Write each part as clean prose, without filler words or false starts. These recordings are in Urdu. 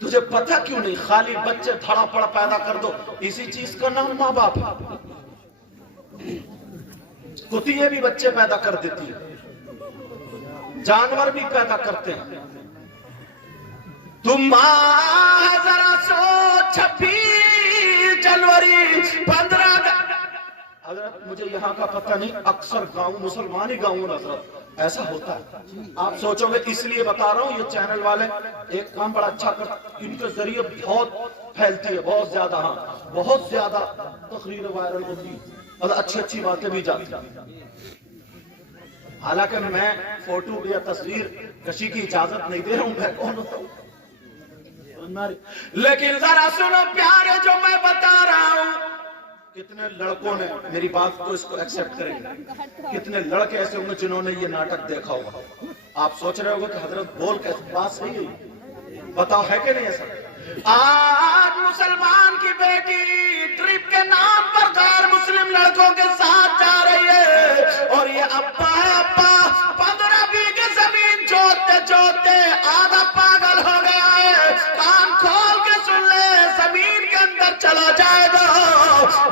تجھے پتہ کیوں نہیں خالی بچے دھڑا پڑ پیدا کر دو، اسی چیز کا نام ماں باپ ہے۔ کتیاں بھی بچے پیدا کر دیتی ہیں، جانور بھی پیدا کرتے ہیں۔ تم ماں ذرا سو 26 جنوری 15 حضرت مجھے یہاں کا پتہ نہیں، اکثر گاؤں مسلمانی گاؤں حضرت ایسا ہوتا ہے۔ آپ سوچو گے اس لیے بتا رہا ہوں، یہ چینل والے ایک کام بڑا اچھا کرتے، ان کے ذریعے بہت پھیلتی ہے، بہت زیادہ، ہاں بہت زیادہ تقریر وائرل ہوتی ہے اور اچھی اچھی باتیں بھی جاتی ہیں۔ حالانکہ میں فوٹو یا تصویر کشی کی اجازت نہیں دے رہا ہوں، میں کون ہوتا ہوں، لیکن ذرا سنو پیارے جو میں بتا رہا ہوں، کتنے لڑکوں نے میری بات کو اس کو ایکسپٹ کریں گے، کتنے لڑکے ایسے ہوں گے جنہوں نے یہ ناٹک دیکھا ہوگا۔ آپ سوچ رہے ہوگے کہ حضرت بول کیسے، بات صحیح ہے، بتاؤ ہے کہ نہیں ایسا؟ آج مسلمان کی بیٹی ٹرپ کے نام پر غیر مسلم لڑکوں کے ساتھ جا رہی ہے، اور یہ ابا ہے، ابا 15 بیگھے زمین جوتتے جوتتے آدھا پاگل ہو گیا ہے۔ کان کھول کے سن لے، زمین کے اندر چلا جائے گا،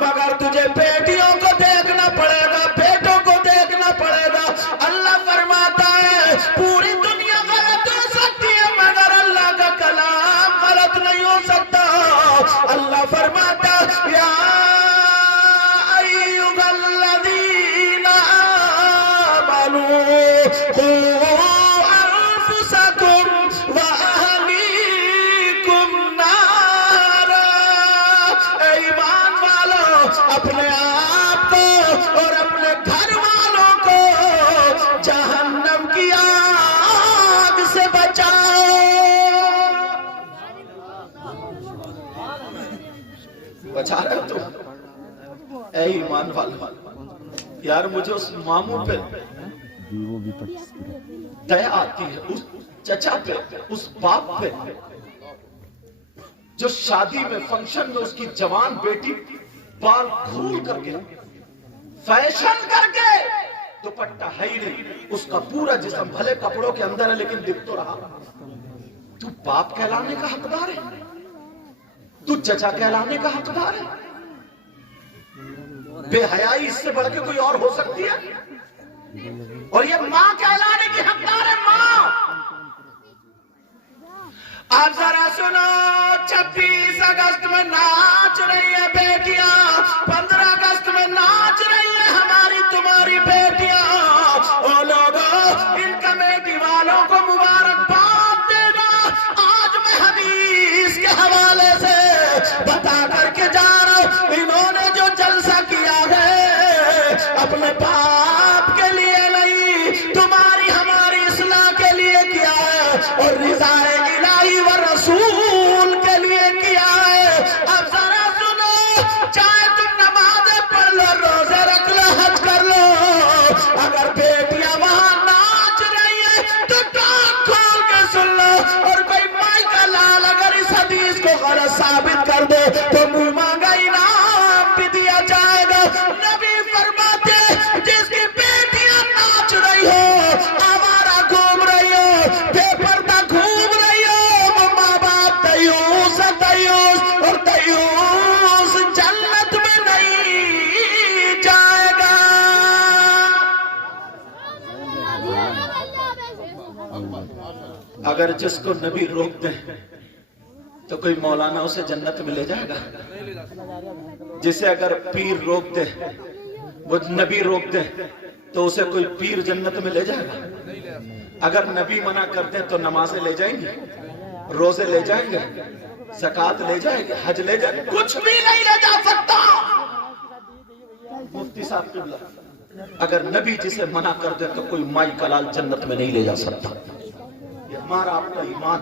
مگر تجھے بیٹیوں کو دیکھنا پڑے گا، بیٹوں کو دیکھنا پڑے گا۔ اللہ فرماتا ہے پوری دنیا غلط ہو سکتی ہے مگر اللہ کا کلام غلط نہیں ہو سکتا۔ اللہ فرماتا یا ایھا الذین آمنوا قوا انفسکم واہلیکم نارا، اے ایمان والو اپنے آپ کو اور اپنے گھر والوں کو جہنم کی آگ سے بچاؤ۔ بچا رہے ہو تم؟ اے ایمان والو، یار مجھے اس ماموں پہ دیا آتی ہے، اس چچا پہ، اس باپ پہ جو شادی میں فنکشن میں اس کی جوان بیٹی بال کھول کر کے فیشن کر کے، دوپٹہ ہے ہی نہیں، اس کا پورا جسم بھلے کپڑوں کے اندر ہے لیکن دکھ تو رہا۔ تو باپ کہلانے کا حقدار ہے، تو چچا کہلانے کا حقدار ہے۔ بے حیائی اس سے بڑھ کے کوئی اور ہو سکتی ہے؟ اور یہ ماں کہلانے کی حقدار ہے، ماں۔ آپ ذرا سنو، 26 اگست میں ناچ رہی ہے بیٹیاں، 15 اگست میں ناچ رہی ہے ہماری تمہاری بیٹیاں۔ او لوگو، ان کمیٹی والوں کو مبارکباد دینا۔ آج میں حدیث کے حوالے سے بتا کر کے جا رہا ہوں، انہوں نے جو جلسہ کیا ہے اپنے باپ کے لیے نہیں، تمہاری ہماری اصلاح کے لیے کیا ہے، اور رضا الہی و رسول کے لیے کیا ہے۔ اب ذرا سنو، چاہے تم نمازیں پڑھ لو، روزے رکھ لو، حج کر لو، اگر بیٹیاں وہاں ناچ رہی ہیں تو کان کھول کے سن لو، اور کوئی مائی کا لال اگر اس حدیث کو غلط ثابت کر دے تو منہ مانگا انعام بھی دیا جائے گا۔ نبی فرماتے جس کی بیٹیاں ناچ رہی ہو، آوارہ گھوم رہی ہو، بے پردہ گھوم رہی ہو، وہ ماں باپ دیوس ہے، دیوس، اور دیوس جنت میں نہیں جائے گا۔ اگر جس کو نبی روک دیں تو کوئی مولانا اسے جنت میں لے جائے گا؟ جسے اگر پیر روک دے، وہ نبی روک دے تو اسے کوئی پیر جنت میں لے جائے گا؟ اگر نبی منع کر دیں تو نمازیں لے جائیں گے، روزے لے جائیں گے، زکوٰۃ لے جائیں گے، حج لے جائیں گے؟ کچھ بھی نہیں لے جا سکتا۔ مفتی صاحب قبلہ، اگر نبی جسے منع کر دے تو کوئی مائی کلال جنت میں نہیں لے جا سکتا۔ یہ ہمارا آپ کا ایمان۔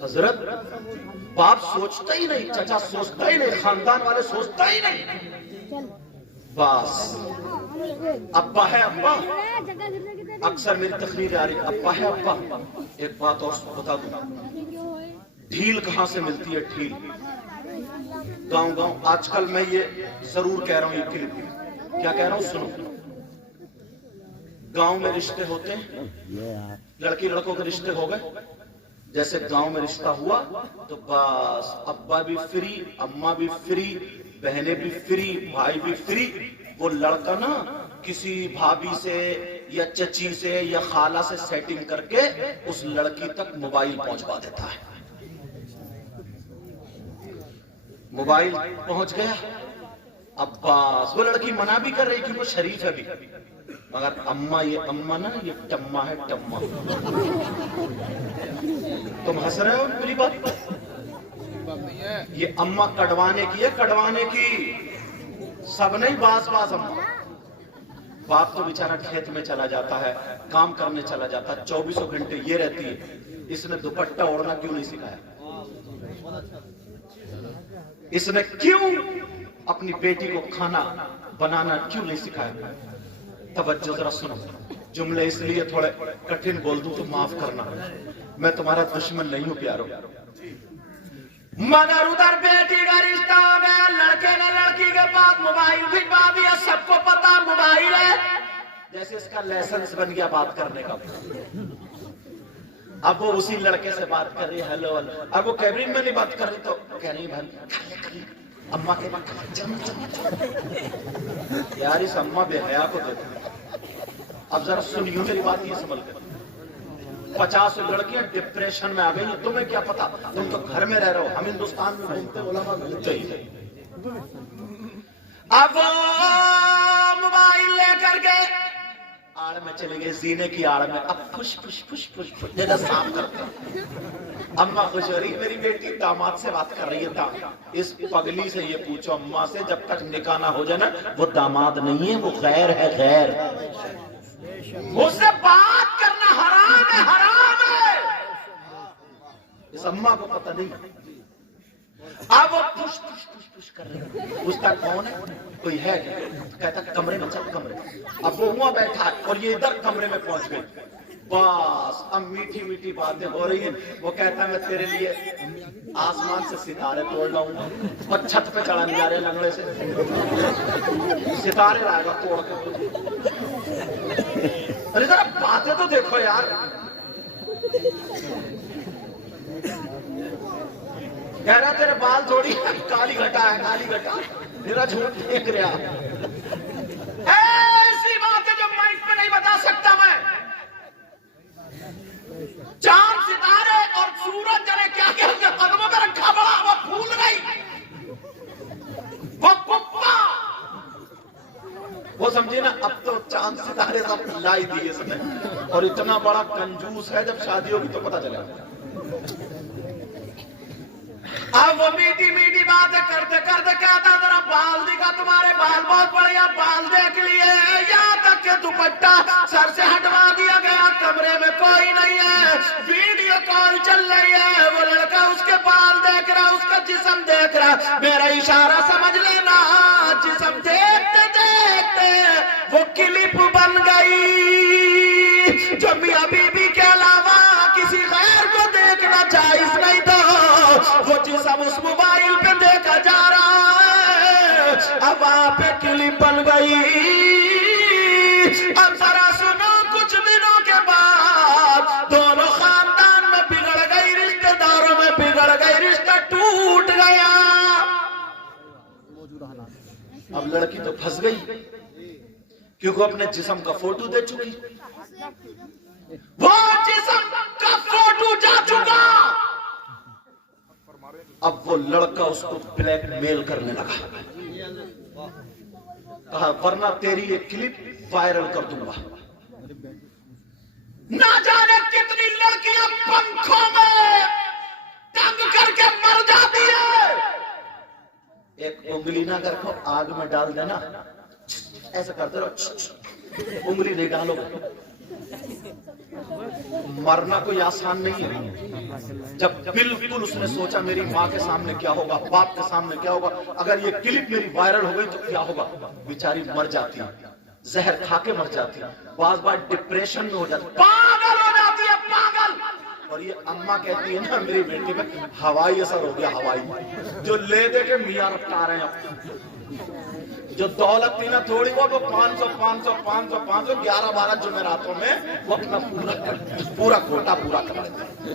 حضرت باپ سوچتا ہی نہیں، چچا سوچتا ہی نہیں، خاندان والے سوچتا ہی نہیں، بس ابا ہے ابا۔ اکثر میری تقریر آ رہی، ابا ہے ابا۔ ایک بات اور بتا دوں، ڈھیل کہاں سے ملتی ہے؟ ڈھیل گاؤں گاؤں۔ آج کل میں یہ ضرور کہہ رہا ہوں، یہ کلپ کیا کہہ رہا ہوں سنو۔ گاؤں میں رشتے ہوتے ہیں، لڑکی لڑکوں کے رشتے ہو گئے، جیسے گاؤں میں رشتہ ہوا تو بس ابا بھی فری، اماں بھی فری، بہنیں بھی فری، بھائی بھی فری. وہ لڑکا نا کسی بھابھی سے یا چچی سے یا خالہ سے سیٹنگ کر کے اس لڑکی تک موبائل پہنچوا دیتا ہے. موبائل پہنچ گیا، اب بس وہ لڑکی منع بھی کر رہی کہ وہ شریف ہے بھی، مگر اماں، یہ اماں نا یہ ٹما ہے ٹما. تم ہنس رہے ہو میری بات؟ یہ اماں کڑوانے کی ہے، کڑوانے کی، سب نہیں، باس باس اماں. باپ تو بیچارہ کھیت میں چلا جاتا ہے، کام کرنے چلا جاتا ہے، 24 گھنٹے یہ رہتی ہے. اس نے دوپٹہ اوڑھنا کیوں نہیں سکھایا؟ اس نے کیوں اپنی بیٹی کو کھانا بنانا کیوں نہیں سکھایا؟ توجہ ذرا سنو، جملے اس لیے تھوڑے کٹھن بول دوں تو معاف کرنا، میں تمہارا دشمن نہیں ہوں پیارو. مگر ادھر بیٹی کا رشتہ ہو گیا، لڑکے نے لڑکی کے پاس موبائل بھی پا دیا، سب کو پتا موبائل ہے، جیسے اس کا لائسنس بن گیا بات کرنے کا. اب وہ اسی لڑکے سے بات کر رہی ہے، ہیلو ہیلو. اب وہ کیبرین میں نہیں بات کر رہی تو کہہ رہی بھائی کر لے اماں کے بات یار. اس اماں بے حیا کو دیکھو. اب ذرا سنیو میری بات، یہ سنبھل کر. 50 لڑکیاں ڈپریشن میں آ گئی ہیں، تمہیں کیا پتا، تم تو گھر میں رہ رہے ہو، ہم ہندوستان میں گھومتے علماء گھومتے ہی. اب موبائل لے کر کے آڑ میں چلے گئے، زینے کی آڑ میں. اب خوش خوش خوش خوش خوش جیسا صاف کرتے. اماں خوش ہو رہی، میری بیٹی داماد سے بات کر رہی ہے. اس پگلی سے یہ پوچھو اماں سے، جب تک نکاح نہ ہو جائے نا، وہ داماد نہیں ہے، وہ غیر ہے، غیر. اس سے بات کرنا حرام ہے، حرام ہے. اس اماں کو پتہ نہیں. اب وہ پش پش پش پش کر رہے ہیں. اس کا کون ہے؟ کوئی ہے کہتا کمرے میں چل کمرے. اب وہ وہاں بیٹھا اور یہ ادھر کمرے میں پہنچ گئی. بس اب میٹھی میٹھی باتیں ہو رہی ہیں. وہ کہتا ہے میں تیرے لیے آسمان سے ستارے توڑ لاؤں گا، اور چھت پہ چڑھا نہیں جا رہے لنگڑے سے، ستارے لائے گا توڑ کے. ارے ذرا باتیں تو دیکھو یار. کہہ رہا تیرے بال تھوڑی کالی گھٹا ہے، کالی گھٹا میرا جھوٹ دیکھ رہا. ایسی بات ہے جو میں اس پہ نہیں بتا سکتا. میں چاند ستارے اور سورج جنے کیا کیا اس کے قدموں میں رکھا بڑا، وہ پھول گئی، وہ پپا. وہ سمجھے نا، اب تو چاند ستارے سب لائی دیے اس نے. اور اتنا بڑا کنجوس ہے، جب شادی ہوگی تو پتا چلے گا. اب وہ میٹھی میٹھی باتیں کرتے کرتے کہتا ذرا بال دکھا، تمہارے بال بہت بڑھیا، بال دیکھ لیے. یہاں تک کہ دوپٹہ سر سے ہٹوا دیا گیا، کمرے میں کوئی نہیں ہے، ویڈیو کال چل رہی ہے. وہ لڑکا اس کے بال دیکھ رہا، اس کا جسم دیکھ رہا. میرا اشارہ سمجھ لینا، جسم دیکھتے دیکھتے وہ کلپ بن گئی جو میاں بیوی کے علاوہ کسی غیر کو دیکھنا جائز نہیں تھا. وہ جسم اس موبائل پہ دیکھا جا رہا ہے. اب آپ پہ کلپ بن گئی. اب ذرا سنو، کچھ دنوں کے بعد دونوں خاندان میں بگڑ گئی، رشتہ داروں میں بگڑ گئی، رشتہ ٹوٹ گیا. اب لڑکی تو پھنس گئی کیونکہ اپنے جسم کا فوٹو دے چکی، وہ جسم کا فوٹو جا چکا. اب وہ لڑکا اس کو بلیک میل کرنے لگا. کہا ورنہ تیری یہ کلپ وائرل کر دوں گا. نہ جانے کتنی لڑکیاں پنکھوں میں ٹنگ کر کے مر جاتی ہے. ایک انگلی نہ کر کو آگ میں ڈال دینا، ایسا کرتے رہو، انگلی نہیں ڈالو گے. مرنا کوئی آسان نہیں ہے. جب بالکل اس نے سوچا میری ماں کے سامنے کیا ہوگا، باپ کے سامنے کیا ہوگا، اگر یہ کلپ میری وائرل ہو گئی تو کیا ہوگا. بیچاری مر جاتی ہے، زہر کھا کے مر جاتی ہے، بعض بار ڈپریشن میں ہو جاتی، پاگل ہو جاتی ہے، پاگل. اور یہ اماں کہتی ہے نا میری بیٹی میں ہوائی اثر ہو گیا، ہوائی جو لے دے کے میاں رفتا رہے ہیں. جو دولت تھی نا تھوڑی وہ 500 500 500 500 11 12 جمعراتوں میں وہ اپنا پورا کوٹا پورا کر لیتے.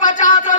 50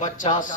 50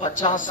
50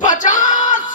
50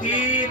3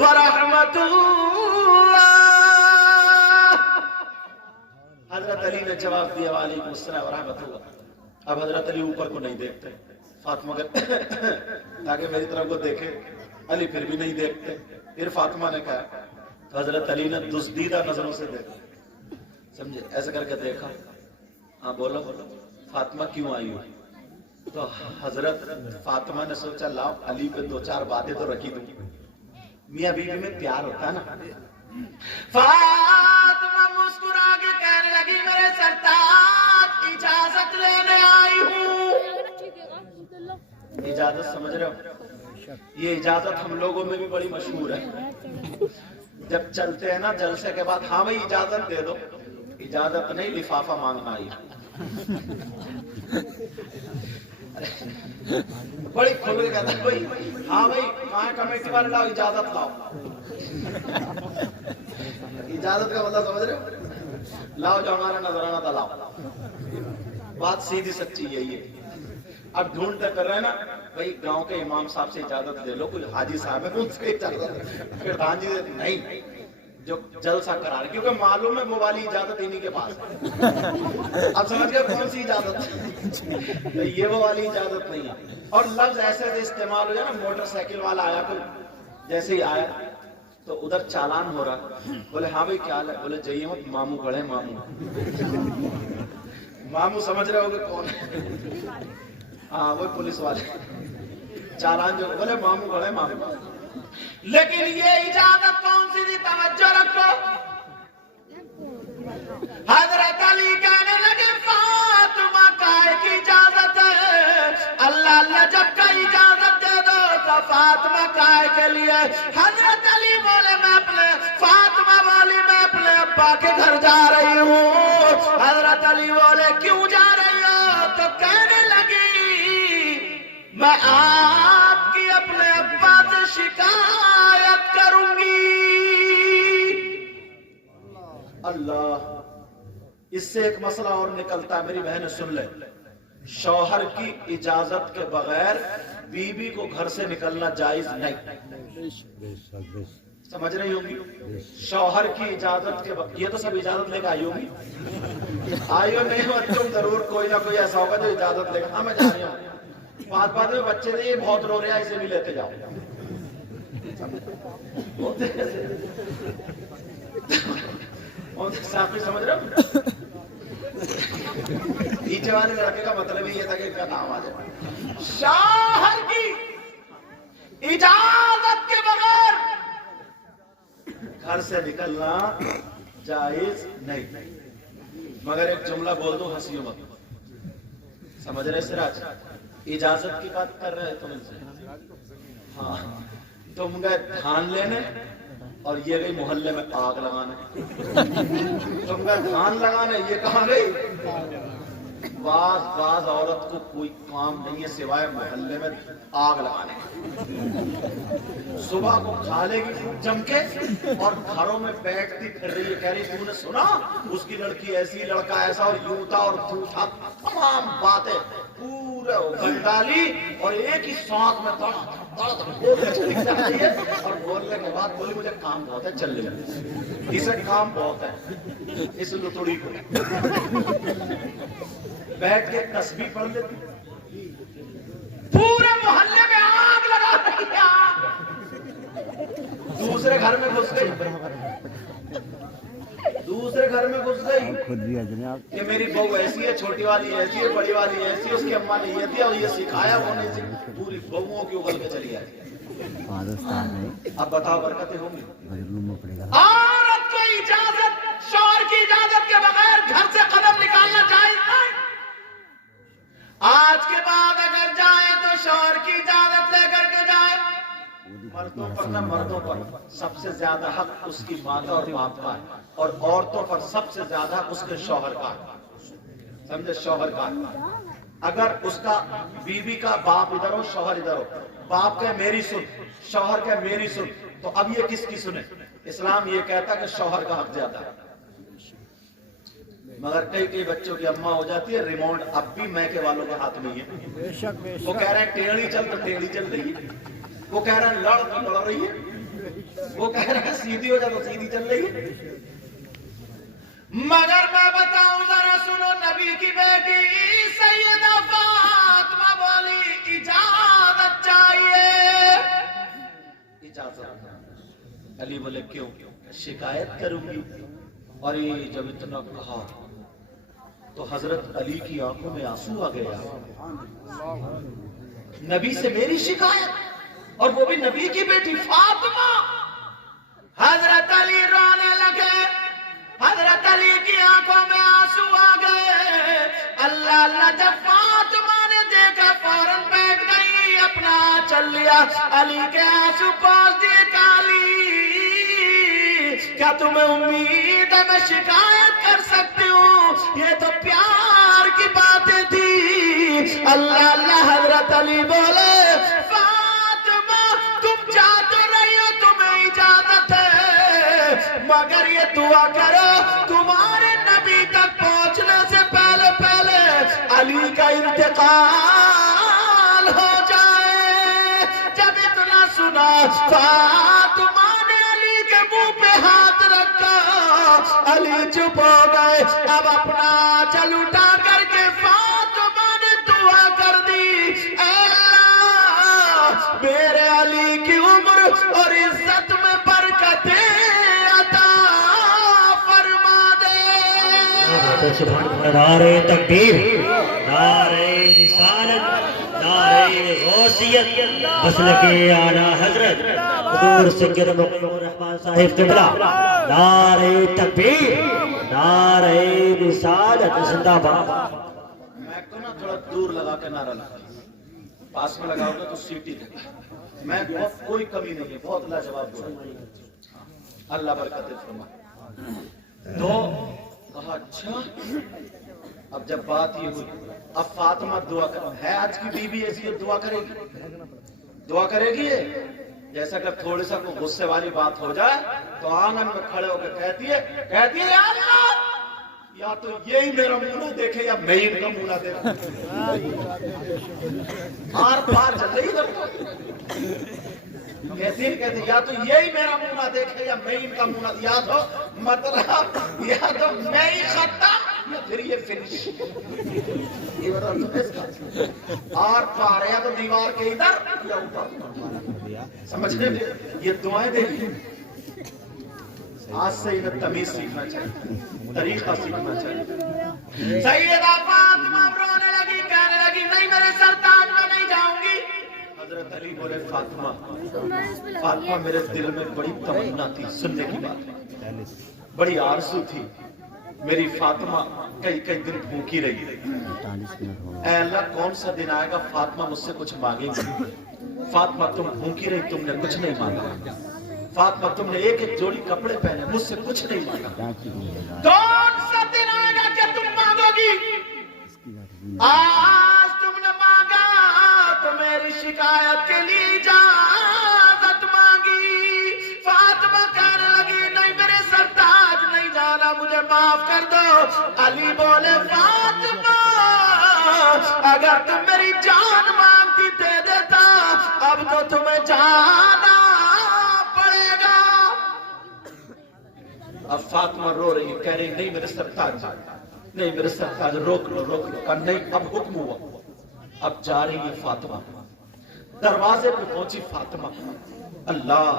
ورحمۃ اللہ۔ حضرت علی نے جواب دیا وعلیکم السلام ورحمۃ اللہ۔ اب حضرت علی اوپر کو نہیں دیکھتے، فاطمہ تاکہ میری طرف کو دیکھے، علی پھر بھی نہیں دیکھتے۔ پھر فاطمہ نے کہا تو حضرت علی نے دزدیدہ نظروں سے دیکھا، سمجھے، ایسے کر کے دیکھا، ہاں بولو فاطمہ کیوں آئی ہو؟ تو حضرت فاطمہ نے سوچا لاؤ علی پہ دو چار باتیں تو رکھی دوں، میاں بیوی میں پیار ہوتا ہے نا۔ فاطمہ مسکرا کے کہنے لگی میرے سرتاج اجازت لینے آئی ہوں۔ اجازت سمجھ رہے ہو؟ یہ اجازت ہم لوگوں میں بھی بڑی مشہور ہے، جب چلتے ہیں نا جلسے کے بعد، ہاں بھائی اجازت دے دو، اجازت نہیں لفافہ مانگنا آئی، بڑی کھل کے کہتا ہے بھائی ہاں بھئی کہاں کمیٹی والے لاؤ اجازت لاؤ، اجازت کا مطلب سمجھ رہے ہو؟ لاؤ جو ہمارا نظرانہ تھا لاؤ، بات سیدھی سچی یہی ہے۔ اب ڈھونڈتے کر رہے ہیں نا بھائی گاؤں کے امام صاحب سے اجازت لے لو، کوئی حاجی صاحب ہے ان سے اجازت، پھر دھان جی نہیں جو جلسہ کرا رہے، کیونکہ معلوم ہے وہ والی اجازت انہی کے پاس ہے۔ اب سمجھ گئے کون سی اجازت؟ یہ وہ والی اجازت نہیں ہے۔ اور لفظ ایسے استعمال ہو جائے نا، موٹر سائیکل والا آیا کوئی، جیسے ہی آیا تو ادھر چالان ہو رہا، بولے ہاں بھائی کیا ہے؟ بولے جائیے مت ماموں کھڑے ہیں، ماموں ماموں سمجھ رہے ہوگے کون ہے؟ ہاں وہ پولیس والے چالان جو بولے ماموں کھڑے ہیں، ماموں۔ لیکن یہ اجازت کون سی تھی؟ توجہ رکھو، حضرت علی کہنے لگے فاطمہ کائے کی اجازت ہے؟ اللہ اللہ جب کا اجازت دے دو تو فاطمہ کائے کے لیے؟ حضرت علی بولے میں اپنے فاطمہ والی میں اپنے ابا کے گھر جا رہی ہوں۔ حضرت علی بولے کیوں جا رہی ہو؟ تو کہنے لگی میں آپ کی اپنے ابا سے شکایت کروں گی۔ اللہ، اس سے ایک مسئلہ اور نکلتا ہے، میری بہنیں سن لیں، شوہر کی اجازت کے بغیر بیوی کو گھر سے نکلنا جائز نہیں، سمجھ رہی ہوں گی؟ شوہر کی اجازت کے بغیر، یہ تو سب اجازت لے کے آئی ہوگی، آئی ہو نہیں ہو تم ضرور کوئی نہ کوئی ایسا ہوگا جو اجازت لے گا، ہاں میں جا رہی ہوں، بات میں بچے نے یہ بہت رو رہے ہیں اسے بھی لیتے جاؤ، صاحب سمجھ رہے ہو؟ نیچے والے لڑکے کا مطلب یہ تھا کہ ان کا نام آ جائے۔ شوہر کی اجازت کے بغیر گھر سے نکلنا جائز نہیں، مگر ایک جملہ بول دو ہنسیو مت، سمجھ رہے سراج؟ اجازت کی بات کر رہے تم ان سے، ہاں تم گئے دھان لینے اور یہ گئی محلے میں آگ لگانے، تم گئے دھان لگانے، یہ کہاں گئی؟ بعض عورت کو کوئی کام نہیں ہے سوائے محلے میں آگ لگانے، صبح کو کھا لے گی جم کے اور گھروں میں بیٹھتی پھر رہی ہے، کہہ رہی تو نے سنا اس کی لڑکی ایسی لڑکا ایسا اور یوں تھا اور تو تھا، تمام باتیں پورے ڈالی اور ایک ہی سانس میں اور بولنے کے بعد بولی مجھے کام بہت ہے چل لے، اسے کام بہت ہے، اس لتڑی کو بیٹھ کے تسبیح پڑھ لیتی، پورے محلے میں آگ لگا رہی ہے، دوسرے گھر میں گھس گئی، دوسرے گھر میں گھس گئی کہ میری بہو ایسی ہے، چھوٹی والی ایسی ہے، بڑی والی ایسی ہے، اس کی اماں نے یہ دیا اور یہ سکھایا، وہ نہیں سکھایا، پوری بہوؤں کی اگل کے چلی آئی۔ اب بتاؤ برکتیں ہوں گی؟ عورت کو اجازت، شوہر کی اجازت کے بغیر گھر سے قدم نکالنا جائز نہیں، آج کے بعد اگر جائے تو شوہر کی اجازت لے کر کے جائے۔ مردوں پر نہ، مردوں پر سب سے زیادہ حق اس کی ماں کا اور باپ کا ہے، اور عورتوں پر سب سے زیادہ اس کے شوہر کا ہے، سمجھے؟ شوہر کا اگر اس کا بیوی کا باپ ادھر ہو شوہر ادھر ہو، باپ کہ میری سن، شوہر کہ میری سن، تو اب یہ کس کی سنے؟ اسلام یہ کہتا کہ شوہر کا حق زیادہ ہے، مگر کئی بچوں کی اماں ہو جاتی ہے ریموٹ اب بھی میکے والوں کے ہاتھ میں ہے، وہ کہہ رہے ہیں ٹیڑھی چل تو ٹیڑھی چل رہی ہے، وہ کہہ رہے ہیں لڑ تو لڑ رہی ہے، وہ کہہ رہا ہے سیدھی ہو جا تو سیدھی چل رہی ہے. مگر میں بتاؤں ذرا سنو, نبی کی بیٹی سیدہ فاطمہ بولی اجازت چاہیے. اجازت. علی بولے کیوں؟ شکایت کروں گی. اور یہ جب اتنا کہا تو حضرت علی کی آنکھوں میں آنسو آ گیا. نبی سے میری شکایت, اور وہ بھی نبی کی بیٹی فاطمہ. حضرت علی رونے لگے, حضرت علی کی آنکھوں میں آنسو آ گئے. اللہ اللہ جب فاطمہ نے دیکھا فوراً بیٹھ گئی, اپنا چل لیا, علی کے آنسو پوچھ دیے. علی کیا تمہیں امید ہے میں شکایت کر سکتی ہوں؟ یہ تو پیار کی باتیں تھی. اللہ اللہ. حضرت علی بولے فاطمہ تم جا تو رہی ہو, تمہیں اجازت ہے, مگر یہ دعا کرو تمہارے نبی تک پہنچنے سے پہلے پہلے علی کا انتقال ہو جائے. جب اتنا سنا فاطمہ نے علی کے منہ پہ ہاتھ رکھا, علی چپ ہو گئے. اب اپنا چل اٹھا کر کے فاطمہ نے دعا کر دی, اے اللہ میرے علی کی عمر اور عزت میں برکتیں عطا فرما دے. نعرہ تکبیر, نعرہ رسالت, نعرہ غوثیت, مسلک اعلیٰ حضرت حضور سید مقیم الرحمن صاحب قبلہ. نعرہ تکبیر, نعرہ رسالت, زندہ باد. میں کو نا تھوڑا دور لگا کے نعرہ لگا, پاس میں لگاؤ گا تو سیٹی دے گا. میں بہت کوئی کمی نہیں ہے, بہت لاجواب ہوا. اللہ برکت فرمائے. تو کہا اچھا, اب جب بات یہ ہوئی, اب فاطمہ دعا کر ہے, آج کی بیوی ایسی دعا کرے گی, دعا کرے گی. جیسا کہ تھوڑی سا کوئی غصے والی بات ہو جائے تو آنگن میں کھڑے ہو کے کہتی ہے یا اللہ یا تو یہی میرا منہ نہ دیکھے یا میں ان کا منہ نہ دیکھوں. آر پار چل رہی کہتی یا تو یہی میرا منہ نہ دیکھے یا میں ان کا منہ نہ, یا تو مطلب یا تو میں ہی ختم یا پھر یہ فنش. یہ بتا آر پار, یا تو دیوار کے ادھر یا اوپر. سمجھ گئے؟ یہ دعائیں دیکھیں. آج سے انہیں تمیز سیکھنا چاہیے, طریقہ سیکھنا چاہیے. سیدہ فاطمہ رونے لگی, کہنے لگی نہیں میرے سرتاج میں نہیں جاؤں گی. حضرت علی بولے فاطمہ, فاطمہ میرے دل میں بڑی تمنا تھی سننے کی بات, بڑی آرزو تھی. میری فاطمہ کئی کئی دن بھوکی رہی. اے اللہ کون سا دن آئے گا فاطمہ مجھ سے کچھ مانگے گی. فاطمہ تم بھوکی رہی, تم نے کچھ نہیں مانگا. فاطمہ تم نے ایک ایک جوڑی کپڑے پہنے, مجھ سے کچھ نہیں مانگا. کون سا دن آئے گا کہ تم مانگو گی؟ آج تم نے مانگا تو میری شکایت کے لیے اجازت مانگی. فاطمہ کہنے لگی نہیں میرے سرتاج نہیں جانا, مجھے معاف کر دو. علی بولے فاطمہ اگر تم میری جان مانگتی دے دیتا, اب تو تمہیں جانا پڑے گا. اب فاطمہ رو رہی ہے, کہہ رہی نہیں میرے سرتاج, نہیں میرے سرتاج, روک لو روک لو. نہیں اب حکم ہوا, اب جا رہی ہے فاطمہ. دروازے پہ پہنچی فاطمہ, اللہ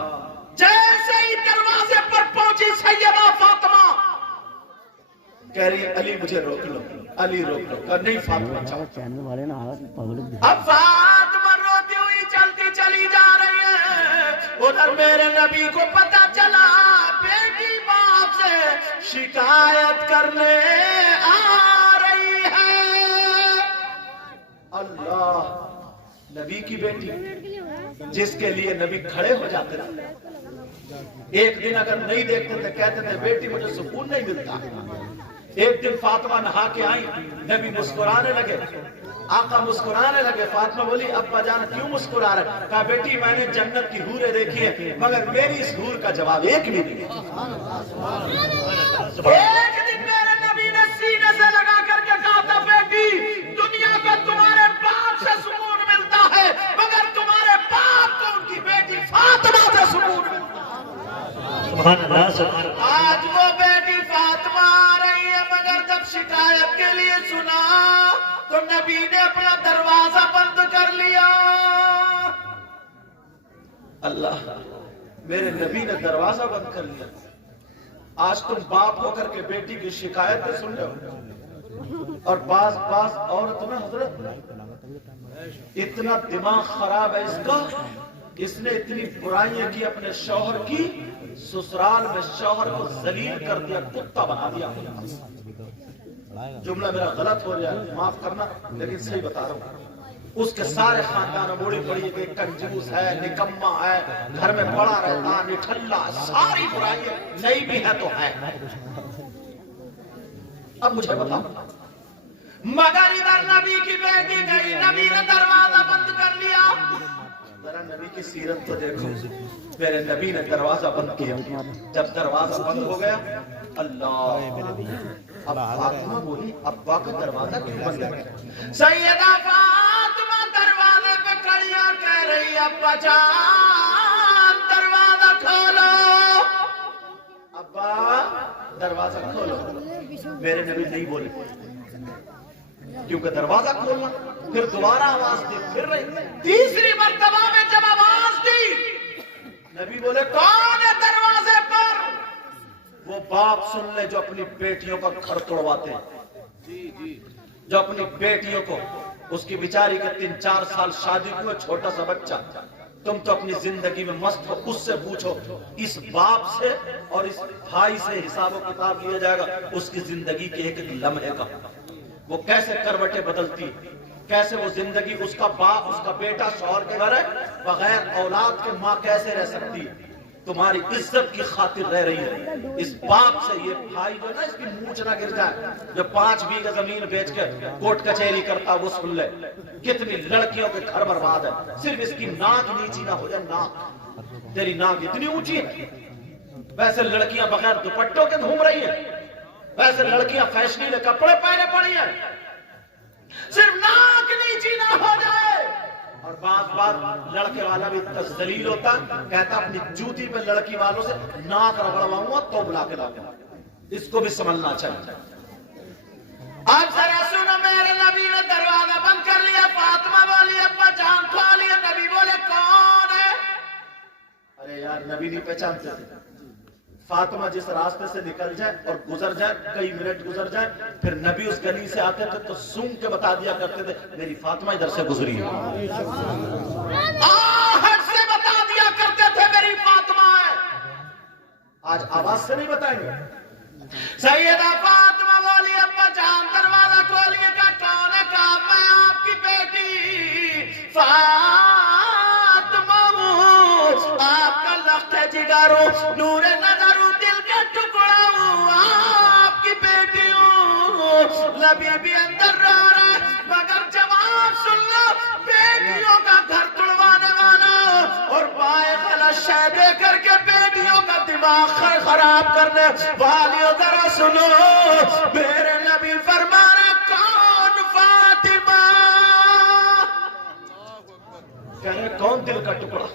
جیسے ہی دروازے پر پہنچی سیدہ فاطمہ کہہ رہی ہے علی مجھے روک لو, علی روک لو. نہیں فاطمہ جاؤ. اب فاطمہ روتی ہوئی چلتی چلی جا رہی ہے. ادھر میرے نبی کو پتا چلا بیٹی باپ سے شکایت کرنے آ رہی ہے. اللہ, نبی کی بیٹی جس کے لیے نبی کھڑے ہو جاتے تھے, ایک دن اگر نہیں دیکھتے تھے کہتے تھے بیٹی مجھے سکون نہیں ملتا. ایک دن فاطمہ نہا کے آئی, نبی مسکرانے لگے, آقا مسکرانے لگے. فاطمہ بولی ابا جان کیوں مسکرا رہے؟ کہا بیٹی میں نے جنت کی حوریں دیکھی ہیں مگر میری اس حور کا جواب ایک بھی نہیں. ایک دن میرے نبی نے سینے سے لگا کر کے کہا تھا بیٹی دنیا کو تمہارے باپ سے سکون ملتا ہے مگر تمہارے باپ کو ان کی بیٹی فاطمہ سے سکون ملتا ہے. سبحان اللہ سبحان اللہ. آج وہ بیٹی فاطمہ آ رہی ہے، مگر جب شکایت کے لیے سنا تو نبی نے اپنا دروازہ بند کر لیا. اللہ، میرے نبی نے دروازہ بند کر لیا. آج تم باپ ہو کر کے بیٹی کی شکایتیں سن رہے ہو، اور بعض عورت نا حضرت اتنا دماغ خراب ہے اس کا، اس نے اتنی برائیاں کی اپنے شوہر کی، سسرال میں شوہر کو ذلیل کر دیا، کتا بنا دیا. جملہ میرا غلط ہو رہا ہے معاف کرنا، لیکن صحیح بتا رہا ہوں. اس کے سارے خاندان موڑی پڑی کہ کنجوس ہے، نکما ہے، گھر میں پڑا رہتا، نٹھلا، ساری برائیاں نہیں بھی ہے تو ہے. اب مجھے بتاؤ، مگر ادھر نبی کی بیٹی گئی، نبی نے دروازہ بند کر لیا. ذرا نبی کی سیرت تو دیکھو. میرے نبی نے دروازہ بند کیا. جب دروازہ بند ہو گیا، اللہ، اب فاطمہ بولی ابا کا دروازہ کیوں بند ہے؟ سیدہ فاطمہ دروازے پہ کھڑی اور کہہ رہی ابا جان دروازہ کھولو، ابا دروازہ کھولو. میرے نبی نہیں بولے، کیونکہ دروازہ کھولنا. پھر دوبارہ آواز دی، پھر نہیں، تیسری مرتبہ میں جب آواز دی، نبی بولے کون ہے دروازے پر؟ وہ باپ سن لے جو اپنی بیٹیوں کا گھر توڑواتے ہیں، جو اپنی بیٹیوں کو، اس کی بیچاری کے 3-4 سال شادی ہوئے، چھوٹا سا بچہ. تم تو اپنی زندگی میں مست ہو. اس سے پوچھو، اس باپ سے اور اس بھائی سے حساب و کتاب لیا جائے گا اس کی زندگی کے ایک ایک لمحے کا. وہ کیسے کروٹیں بدلتی، کیسے وہ زندگی، اس کا باپ، اس کا بیٹا شوہر کے گھر ہے، بغیر اولاد کے ماں کیسے رہ سکتی؟ تمہاری عزت کی خاطر رہ رہی ہے. اس باپ سے یہ بھائی جو نا اس کی مونچھ نہ گر جائے، جو 5 بیگھہ زمین بیچ کے کوٹ کچہری کرتا وہ سن لے. کتنی لڑکیوں کے گھر برباد ہے، صرف اس کی ناک نیچی نہ ہو جائے. ناک، تیری ناک اتنی اونچی ہے. ویسے لڑکیاں بغیر دوپٹوں کے گھوم رہی ہیں، ویسے لڑکیاں فیشنیبل کپڑے پہنے پڑی ہیں، صرف ناک نیچی نہ ہو جائے. اور بعض لڑکے والا بھی اتنا ذلیل ہوتا، کہتا اپنی جوتی پہ لڑکی والوں سے ناک رگڑواؤں گا تو بلا کے لاؤں گا. اس کو بھی سمجھنا چاہیے. اب ذرا سنو، میرے نبی نے دروازہ بند کر لیا. فاطمہ بولی ابا جان کھولیے. نبی بولے کون ہے؟ ارے یار نبی نہیں پہچانتے تھے. فاطمہ جس راستے سے نکل جائے اور گزر جائے، کئی منٹ گزر جائے، پھر نبی اس گلی سے آتے تھے تو سونگ کے بتا دیا کرتے تھے میری فاطمہ ادھر سے گزری ہے. آہٹ سے بتا دیا کرتے تھے میری فاطمہ ہے. آج آواز سے نہیں بتائیں گے. سیدہ فاطمہ بولی ابا جان دروازہ کھولیے. کا کون ہے؟ کہا میں آپ کی بیٹی فاطمہ ہوں، آپ کا لخت ہے جگارو، نور نظر، دل کا ٹکڑا ہوں، آپ کی بیٹی ہوں. نبی بھی اندر رہ رہا ہے، مگر جواب سن لو، بیٹیوں کا گھر توڑوانے والا اور بائیں غلط شے دے کر کے بیٹیوں کا دماغ خراب کرنے والیوں ذرا سنو. میرے نبی فرما رہے کون فاطمہ؟ کہہ رہے کون دل کا ٹکڑا،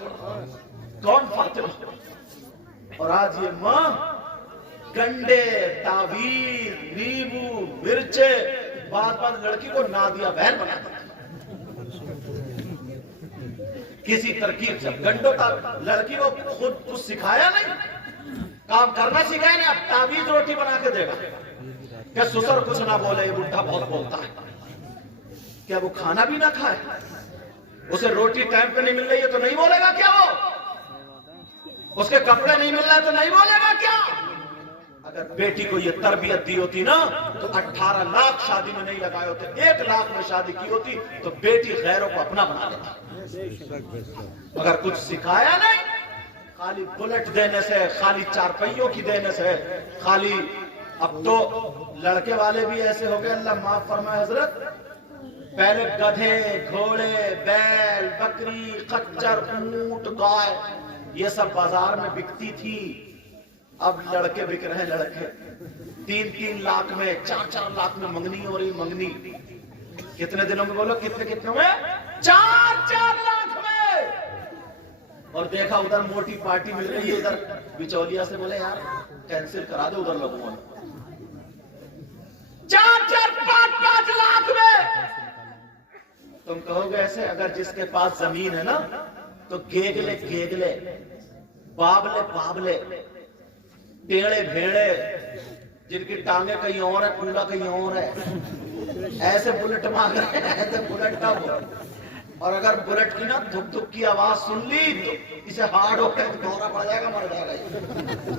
کون فاطمہ؟ اور آج یہ ماں گنڈے، تعویذ، نیبو، مرچے، بعض لڑکی کو نادیہ بہن بنا دیا کسی ترکیب سے. گنڈوں کا لڑکی کو خود کچھ سکھایا نہیں، کام کرنا سکھایا نہیں. اب تعویذ روٹی بنا کے دے گا کہ سسر کچھ نہ بولے، یہ بڈھا بہت بولتا ہے. کیا وہ کھانا بھی نہ کھائے؟ اسے روٹی ٹائم پہ نہیں مل رہی ہے تو نہیں بولے گا کیا؟ وہ اس کے کپڑے نہیں مل رہے تو نہیں بولے گا کیا؟ اگر بیٹی کو یہ تربیت دی ہوتی نا تو 18 لاکھ شادی میں نہیں لگائے ہوتے، 1 لاکھ میں شادی کی ہوتی تو بیٹی غیروں کو اپنا بنا لیتی. اگر کچھ سکھایا نہیں، خالی بلٹ دینے سے، خالی 4 پہیوں کی دینے سے، خالی. اب تو لڑکے والے بھی ایسے ہو گئے، اللہ معاف فرمائے حضرت. پہلے گدھے، گھوڑے، بیل، بکری، خچر، اونٹ، گائے یہ سب بازار میں بکتی تھی. اب لڑکے بک رہے ہیں. لڑکے 3-3 لاکھ میں، 4-4 لاکھ میں منگنی ہو رہی. منگنی کتنے دنوں میں؟ بولو کتنے میں؟ 4-4 لاکھ میں. اور دیکھا ادھر موٹی پارٹی مل رہی ہے، ادھر بچولیا سے بولے یار کینسل کرا دے ادھر لوگوں نے 4-4 5-5 لاکھ میں تم کہو گے ایسے؟ اگر جس کے پاس زمین ہے نا تو گیگلے بابلے پیڑے بھیڑے جن کی ٹانگیں کہیں اور ہے، کھولا کہیں اور ہے، ایسے بلٹ مانگ رہے ہیں، ایسے بلٹ کا وہ. اور اگر بلٹ کی نا دھک دھک کی آواز سن لی تو اسے ہارڈ ہو کے دورہ پڑ جائے گا، مر جائے گا.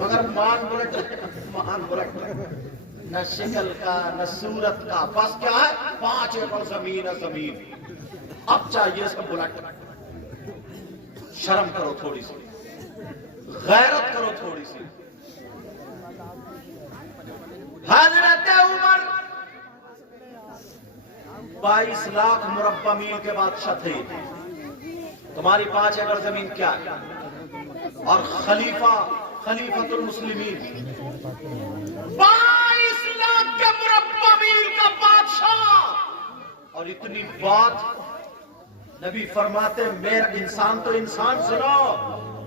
مگر مان بلٹ نہ شکل کا نہ صورت کا، بس کیا ہے 5 ایکڑ زمین ہے زمین. اب چاہیے سب بلٹ. شرم کرو تھوڑی سی، غیرت کرو تھوڑی سی. حضرت عمر 22 لاکھ مربع میل کے بادشاہ تھے. تمہاری 5 ایکڑ زمین کیا ہے؟ اور خلیفۃ المسلمین 22 لاکھ کے مربع میل کا بادشاہ. اور اتنی بات نبی فرماتے ہیں، میرا انسان تو انسان سنو،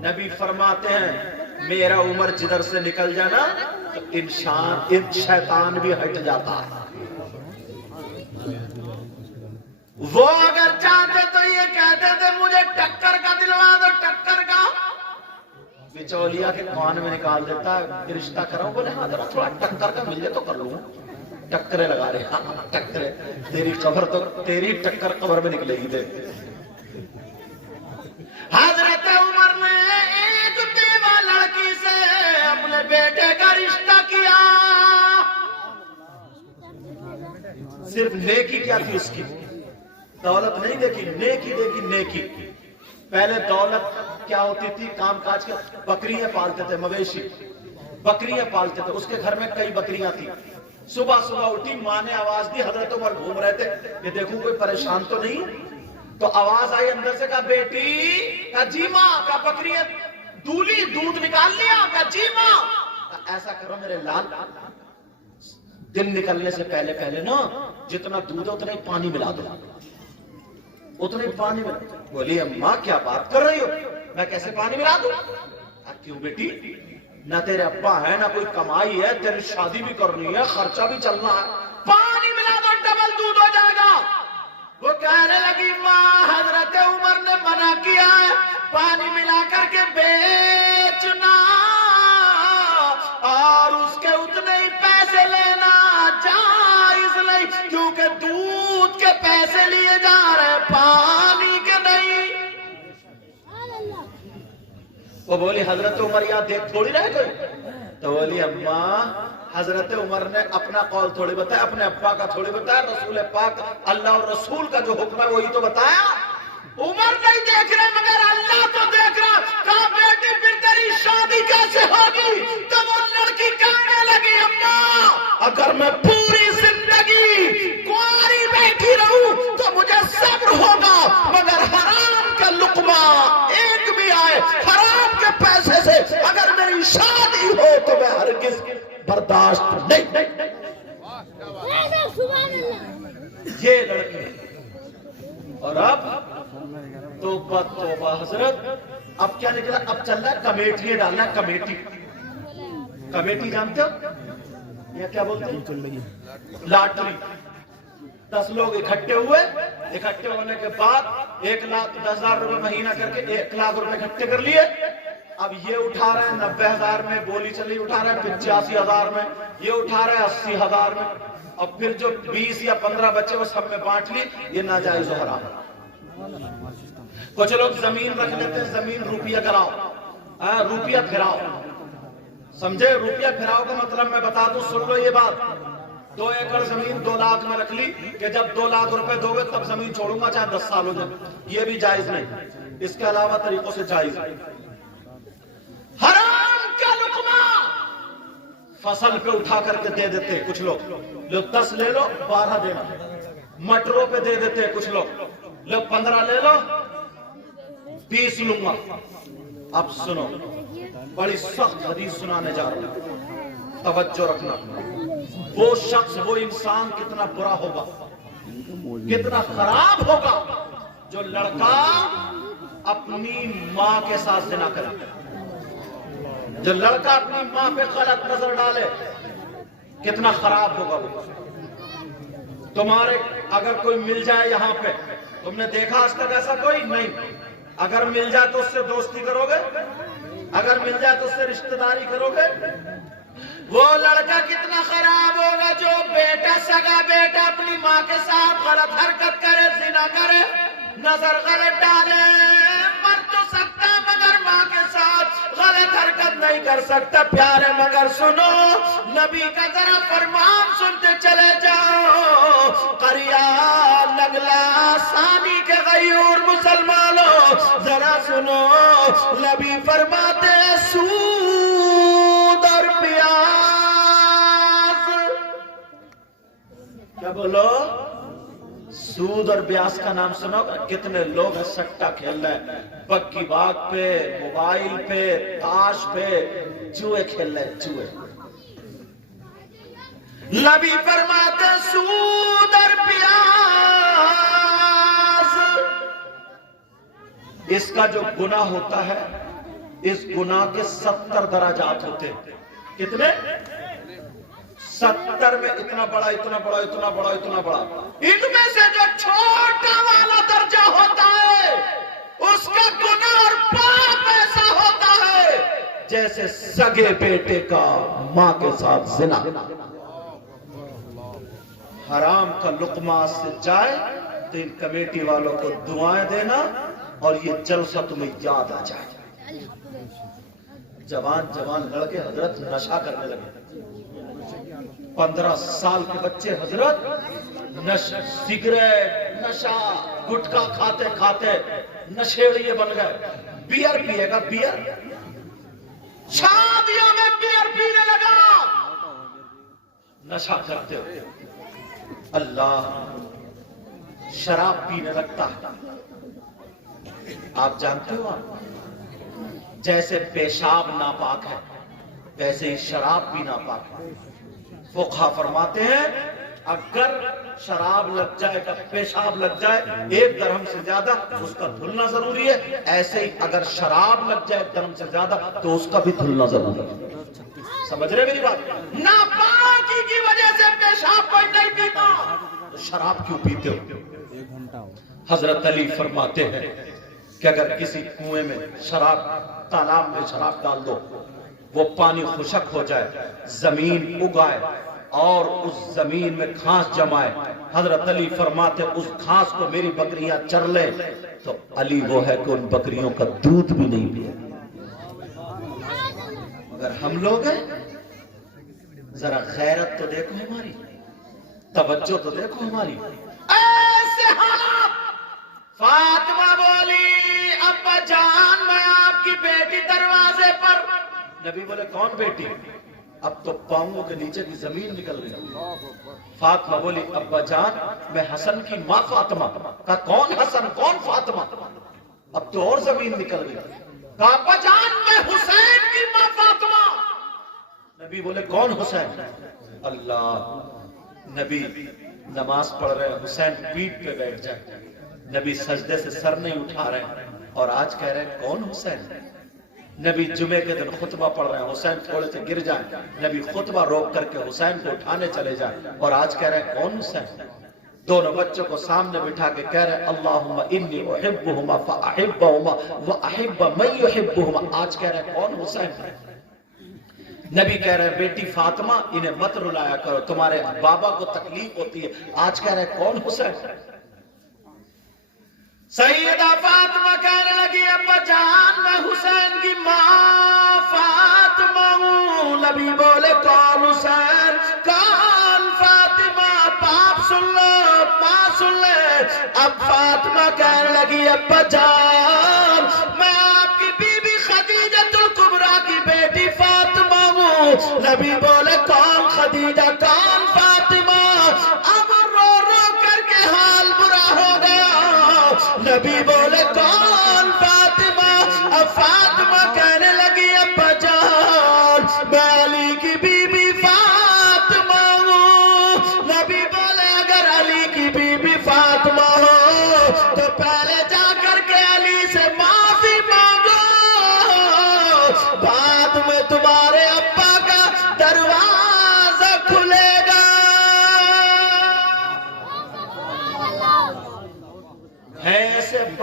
نبی فرماتے ہیں میرا عمر جدھر سے نکل جانا تو انسان شیطان بھی ہٹ جاتا ہے. وہ اگر چاہتے تو یہ کہتے تھے مجھے ٹکر کا دلوا دو، ٹکر کا. بچولیا کے کان میں نکال دیتا ہے، رشتہ کراؤ، بولے ہاں ذرا تھوڑا ٹکر کا مل جائے تو کر لوں. ٹکرے لگا رہے، ہاں ٹکرے، تیری قبر تو تیری ٹکر قبر میں نکلے گی. حضرت عمر نے ایک بیوہ لڑکی سے اپنے بیٹے کا رشتہ کیا. صرف نیکی کیا تھی اس کی؟ دولت نہیں دیکھی، نیکی دیکھی. نیکی پہلے دولت کیا ہوتی تھی؟ کام کاج کے بکریاں پالتے تھے، مویشی بکریاں پالتے تھے. اس کے گھر میں کئی بکریاں تھیں. صبح اٹھی، ماں نے آواز دی، حضرت عمر گھوم رہے تھے کہ دیکھوں کوئی پریشان تو نہیں. تو آواز آئی اندر سے، کہا بیٹی، کہا جی ماں، کہا بکریاں دولی دودھ نکال لیا، کہا جی ماں. ایسا کرو میرے لال، دن نکلنے سے پہلے نا جتنا دودھ ہے اتنا ہی پانی ملا دو، اتنا ہی پانی ملا. بولی اماں کیا بات کر رہی ہو، میں کیسے پانی ملا دوں؟ کیوں بیٹی، نہ تیرے ابا ہے نہ کوئی کمائی ہے، تیری شادی بھی کرنی ہے، خرچہ بھی چلنا ہے، پانی ملا دو ڈبل دودھ ہو جائے گا. وہ کہنے لگی ماں حضرت عمر نے منع کیا ہے پانی ملا کر کے بیچنا اور اس کے اتنے ہی پیسے لینا جائز نہیں، کیونکہ دودھ کے پیسے لیے جا رہے پانی کے نہیں. وہ بولی حضرت عمر یہاں دیکھ تھوڑی رہ گئی. تو بولی اماں حضرت عمر نے اپنا قول تھوڑی بتایا، اپنے ابا کا تھوڑی بتایا، رسول پاک اللہ اور رسول کا جو حکم ہے وہی تو بتایا. عمر نہیں دیکھ رہے مگر اللہ تو دیکھ رہا. کہا بیٹی پھر تیری شادی کیسے ہوگی؟ تو وہ لڑکی کہنے لگی اماں اگر میں پوری زندگی کنواری بیٹھی رہوں تو مجھے صبر ہوگا، مگر حرام کا لقمہ ایک بھی آئے حرام کے پیسے سے اگر میری شادی ہو تو میں ہرگز برداشت نہیں. یہ لڑکی. اور اب توبہ حضرت، اب کیا نکلا؟ اب چل رہا ہے کمیٹی ڈالنا. کمیٹی جانتے ہو یہ کیا بولتے ہیں؟ لاٹری. 10 لوگ اکٹھے ہوئے، اکٹھے ہونے کے بعد 1,10,000 روپے مہینہ کر کے 1 لاکھ روپے اکٹھے کر لیے. اب یہ اٹھا رہے ہیں 90,000 میں، بولی چلی اٹھا رہے ہیں 85,000 میں، یہ اٹھا رہے ہیں 80,000 میں. اور پھر جو 20 یا 15 بچے وہ سب میں بانٹ لی. یہ ناجائز و حرام. کچھ لوگ زمین رکھ لیتے ہیں، زمین روپیہ کراؤ، روپیہ پھراؤ. سمجھے؟ روپیہ پھراؤ کا مطلب میں بتا دوں، سن لو یہ بات. 2 ایکڑ زمین 2 لاکھ میں رکھ لی کہ جب 2 لاکھ روپے دو گے تب زمین چھوڑوں گا، چاہے 10 سال ہو جائے. یہ بھی جائز نہیں. اس کے علاوہ طریقوں سے جائز. حرام کا لقمہ فصل پہ اٹھا کر کے دے دیتے کچھ لوگ. 10 لے لو 12 دینا. مٹروں پہ دے دیتے کچھ لوگ 15 لے لو 20 لوں گا. اب سنو، بڑی سخت حدیث سنانے جا رہا ہوں، توجہ رکھنا. وہ شخص، وہ انسان کتنا برا ہوگا، کتنا خراب ہوگا جو لڑکا اپنی ماں کے ساتھ زنا کرے. جو لڑکا اپنی ماں پہ غلط نظر ڈالے کتنا خراب ہوگا وہ. تمہارے اگر کوئی مل جائے یہاں پہ, تم نے دیکھا آج تک ایسا کوئی نہیں, اگر مل جائے تو اس سے دوستی کرو گے, اگر مل جائے تو اس سے رشتہ داری کرو گے. وہ لڑکا کتنا خراب ہوگا جو بیٹا, سگا بیٹا اپنی ماں کے ساتھ غلط حرکت کرے, زنا کرے, نظر غلط ڈالے. مر تو سکتا مگر ماں کے ساتھ غلط حرکت نہیں کر سکتا. پیارے مگر سنو نبی کا ذرا فرمان سنتے چلے جاؤ. قریہ نگلا ثانی کے غیور مسلمانوں ذرا سنو, نبی فرماتے ہیں سود اور پیاز. کیا بولو؟ سود اور بیاس کا نام سنو. کتنے لوگ ہیں سٹا کھیل رہے ہیں, پکی باغ پہ, موبائل پہ, تاش پہ, جوئے کھیل رہے ہیں, جوئے. نبی فرماتے سود اور پیاس, اس کا جو گناہ ہوتا ہے, اس گناہ کے 70 درجات ہوتے ہیں. کتنے؟ 70 میں اتنا بڑا, اتنا بڑا, اتنا بڑا, اتنا بڑا. ان میں سے جو چھوٹا والا درجہ ہوتا ہے اس کا گناہ اور پاپ ایسا ہوتا ہے جیسے سگے بیٹے کا ماں کے ساتھ زنا. حرام کا لقمہ سے جائے تو ان کمیٹی والوں کو دعائیں دینا اور یہ جلسہ تمہیں یاد آ جائے. جوان لڑکے حضرت نشہ کرنے لگے. 15 سال کے بچے حضرت سگریٹ, نشہ, گٹکا کھاتے کھاتے نشیڑیے بن گئے. بیئر پیے گا, بیئر, شادیوں میں بیئر پینے لگا, نشہ کرتے ہوئے. اللہ, شراب پینے لگتا. آپ جانتے ہو جیسے پیشاب ناپاک ہے ویسے ہی شراب بھی ناپاک ہے. فقہا فرماتے ہیں اگر شراب لگ جائے کا پیشاب لگ جائے 1 درہم سے زیادہ اس کا دھلنا ضروری ہے. ایسے ہی اگر شراب لگ جائے 1 درہم سے زیادہ تو اس کا بھی دھلنا ضروری ہے. سمجھ رہے میری بات؟ ناپاکی کی وجہ سے پیشاب کوئی نہیں پیتا تو شراب کیوں پیتے ہو؟ حضرت علی فرماتے ہیں کہ اگر کسی کنویں میں شراب, تالاب میں شراب ڈال دو, وہ پانی خشک ہو جائے, زمین اگائے اور اس زمین میں گھاس جمائے, حضرت علی فرماتے اس گھاس کو میری بکریاں چر لیں تو علی وہ ہے کہ ان بکریوں کا دودھ بھی نہیں پیے. اگر ہم لوگ ہیں ذرا غیرت تو دیکھو ہماری, توجہ تو دیکھو ہماری. ایسے حالات. فاطمہ بولی ابا جان میں آپ کی بیٹی دروازے پر. نبی بولے کون بیٹی؟ اب تو پاؤں کے نیچے کی زمین نکل رہی. فاطمہ بولی ابا جان میں حسن کی ماں فاطمہ. کہا کون حسن کون فاطمہ؟ اب تو اور زمین نکل رہی. کہا ابا جان میں حسین کی ماں فاطمہ. نبی بولے کون حسین؟ اللہ. نبی نماز پڑھ رہے, حسین پیٹھ پہ بیٹھ جائے, نبی سجدے سے سر نہیں اٹھا رہے اور آج کہہ رہے ہیں کون حسین؟ نبی جمعے کے دن خطبہ پڑھ رہے ہیں, حسین تھوڑے سے گر جائیں, نبی خطبہ روک کر کے حسین کو اٹھانے چلے جائیں اور آج کہہ رہے ہیں کون حسین؟ دونوں بچوں کو سامنے بٹھا کے کہہ رہے ہیں اللہم انی احبہما فاحبہما واحب من یحبہما. آج کہہ رہے ہیں کون حسین؟ نبی کہہ رہے ہیں بیٹی فاطمہ انہیں مت رلایا کرو, تمہارے بابا کو تکلیف ہوتی ہے. آج کہہ رہے ہیں کون حسین؟ سیدہ فاطمہ کہنے لگی ابا جان میں حسین کی ماں فاطمہ ہوں. نبی بولے کون حسین کون فاطمہ؟ باپ سن لو, ماں سن لے. اب فاطمہ کہنے لگی ابا جان میں آپ کی بیوی خدیجہ الکبریٰ کی بیٹی فاطمہ ہوں. نبی بولے کون خدیجہ کون فاطمہ؟ اب رو رو کر کے حال برا ہو گیا. نبی بولے کون فاطمہ؟ اب فاطمہ کہنے لگی ابا جان میں علی کی بیوی فاطمہ ہوں. نبی بولے اگر علی کی بیوی فاطمہ ہو تو پہلے جا کر کے علی سے ماں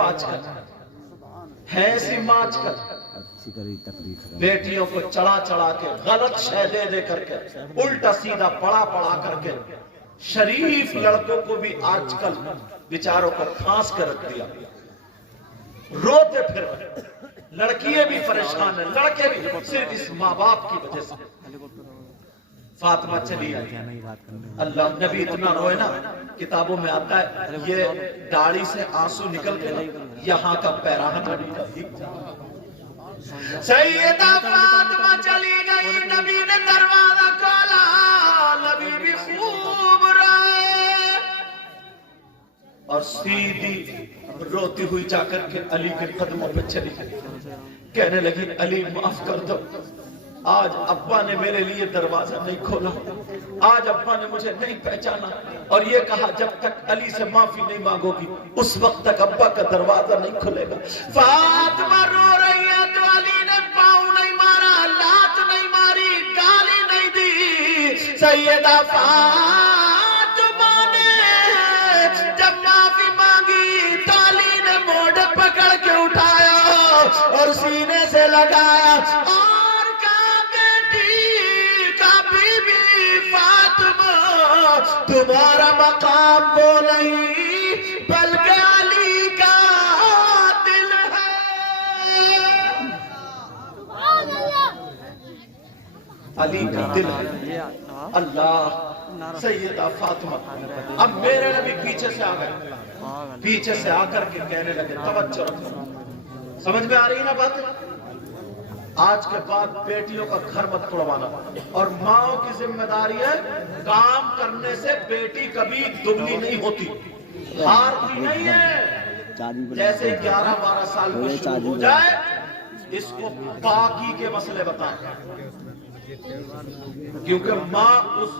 آج کل ہے ایسی ماں آج کل بیٹیوں کو چڑھا چڑھا کے غلط شے دے دے کر کے الٹا سیدھا پڑھا پڑھا کر کے شریف لڑکوں کو بھی آج کل بیچاروں کو پھانس کے رکھ دیا، روتے پھر لڑکیاں بھی پریشان ہیں، لڑکے بھی، صرف اس ماں باپ کی وجہ سے۔ فاطمہ چلی آئی، اللہ نبی اتنا روئے نا، کتابوں میں آتا ہے یہ داڑھی سے آنسو نکل کے یہاں کا پیراہن سیدہ فاطمہ چلی گئی، نبی نے دروازہ کھولا، نبی بھی خوب روئے اور سیدھی روتی ہوئی جا کر کے علی کے قدموں پہ چلی گئی، کہنے لگی علی معاف کر دو، آج ابا نے میرے لیے دروازہ نہیں کھولا، آج ابا نے مجھے نہیں پہچانا، اور یہ کہا جب تک علی سے معافی نہیں مانگو گی اس وقت تک ابا کا دروازہ نہیں کھلے گا۔ فاطمہ رو رہی ہے تو علی نے پاؤں نہیں مارا، لات نہیں ماری، گالی نہیں دی۔ سیدہ فاطمہ نے جب معافی مانگی تو علی نے موڑ پکڑ کے اٹھایا اور سینے سے لگایا اور کہا بیٹی کا بی بی فاطمہ تمہارا مقام وہ نہیں بلکہ علی کا دل ہے، علی کا دل ہے۔ اللہ سیدہ فاطمہ اب میرے نبی پیچھے سے آ گئے، پیچھے سے آ کر کے کہنے لگے توجہ رکھو، سمجھ میں آ رہی ہے نا بات؟ آج کے بعد بیٹیوں کا گھر مت توڑوانا، اور ماں کی ذمہ داری ہے کام کرنے سے بیٹی کبھی دبلی نہیں ہوتی، ہارتی نہیں ہے۔ جیسے 11-12 سال میں شروع ہو جائے اس کو پاکی کے مسئلے بتائیں، کیونکہ ماں اس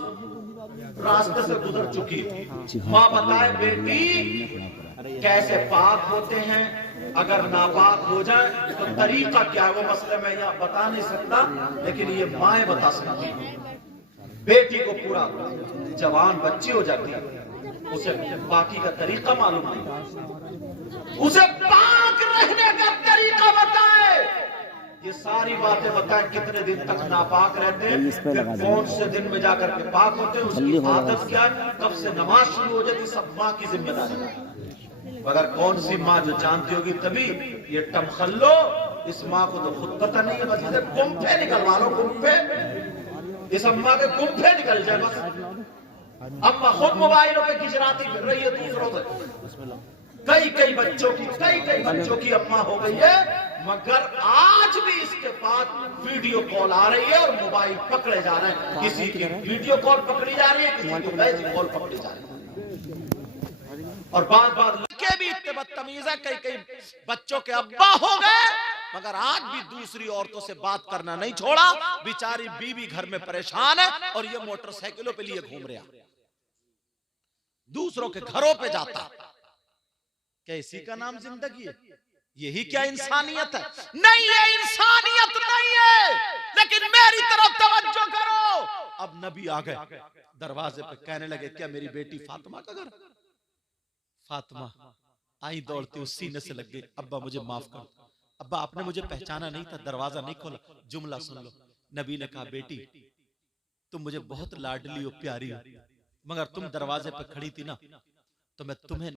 راستے سے گزر چکی ہے، ماں بتائے بیٹی کیسے پاک ہوتے ہیں، اگر ناپاک ہو جائے تو طریقہ کیا ہے، وہ مسئلہ میں یہاں بتا نہیں سکتا لیکن یہ مائیں بتا سکتی ہیں۔ بیٹی کو پورا جوان بچی ہو جاتی ہے، اسے پاکی کا طریقہ معلوم نہیں، اسے پاک رہنے کا طریقہ بتائے، یہ ساری باتیں بتائیں، کتنے دن تک ناپاک رہتے ہیں، پھر کون سے دن میں جا کر کے پاک ہوتے ہیں، اس کی عادت کیا ہے، کب سے نماز شروع ہو جاتی، سب ماں کی ذمہ داری ہے۔ مگر کون سی ماں جو جانتی ہوگی تبھی یہ ٹمخلو، اس ماں کو تو خود پتہ نہیں ہے، بس اسے گمپھے نکلوا لو، گمپھے، اس اماں کے گمپھے نکل جائے بس، اماں خود موبائلوں پہ گجراتی پھر رہی ہے دوسروں سے، کئی بچوں کی اماں ہو گئی ہے، مگر آج بھی اس کے بعد ویڈیو کال آ رہی ہے اور موبائل پکڑے جا رہے ہیں، کسی کی ویڈیو کال پکڑی جا رہی ہے، کسی کی ویسی کال پکڑی جا رہی ہے، اور بعض لڑکے بھی اتنے بدتمیز ہیں، کئی بچوں کے ابا ہو گئے مگر آج بھی دوسری عورتوں سے بات کرنا نہیں چھوڑا، بیچاری بیوی گھر میں پریشان ہے اور یہ موٹر سائیکلوں پہ لیے گھوم رہا، دوسروں کے گھروں پہ جاتا، کیا اسی کا نام زندگی ہے؟ یہی کیا انسانیت ہے؟ نہیں، یہ انسانیت نہیں ہے، لیکن میری طرف توجہ کرو۔ اب نبی آ گئے دروازے پہ، کہنے لگے کیا میری بیٹی فاطمہ کا گھر؟ فاطمہ آئی دوڑتی اس سینے سے لگ گئی، ابا مجھے معاف کر، ابا آپ نے مجھے پہچانا نہیں تھا، دروازہ نہیں کھولا، جملہ سن لو، نبی نے کہا بیٹی تم مجھے بہت لاڈلی ہو، پیاری ہو، مگر تم دروازے پہ کھڑی تھی نا تو میں تمہیں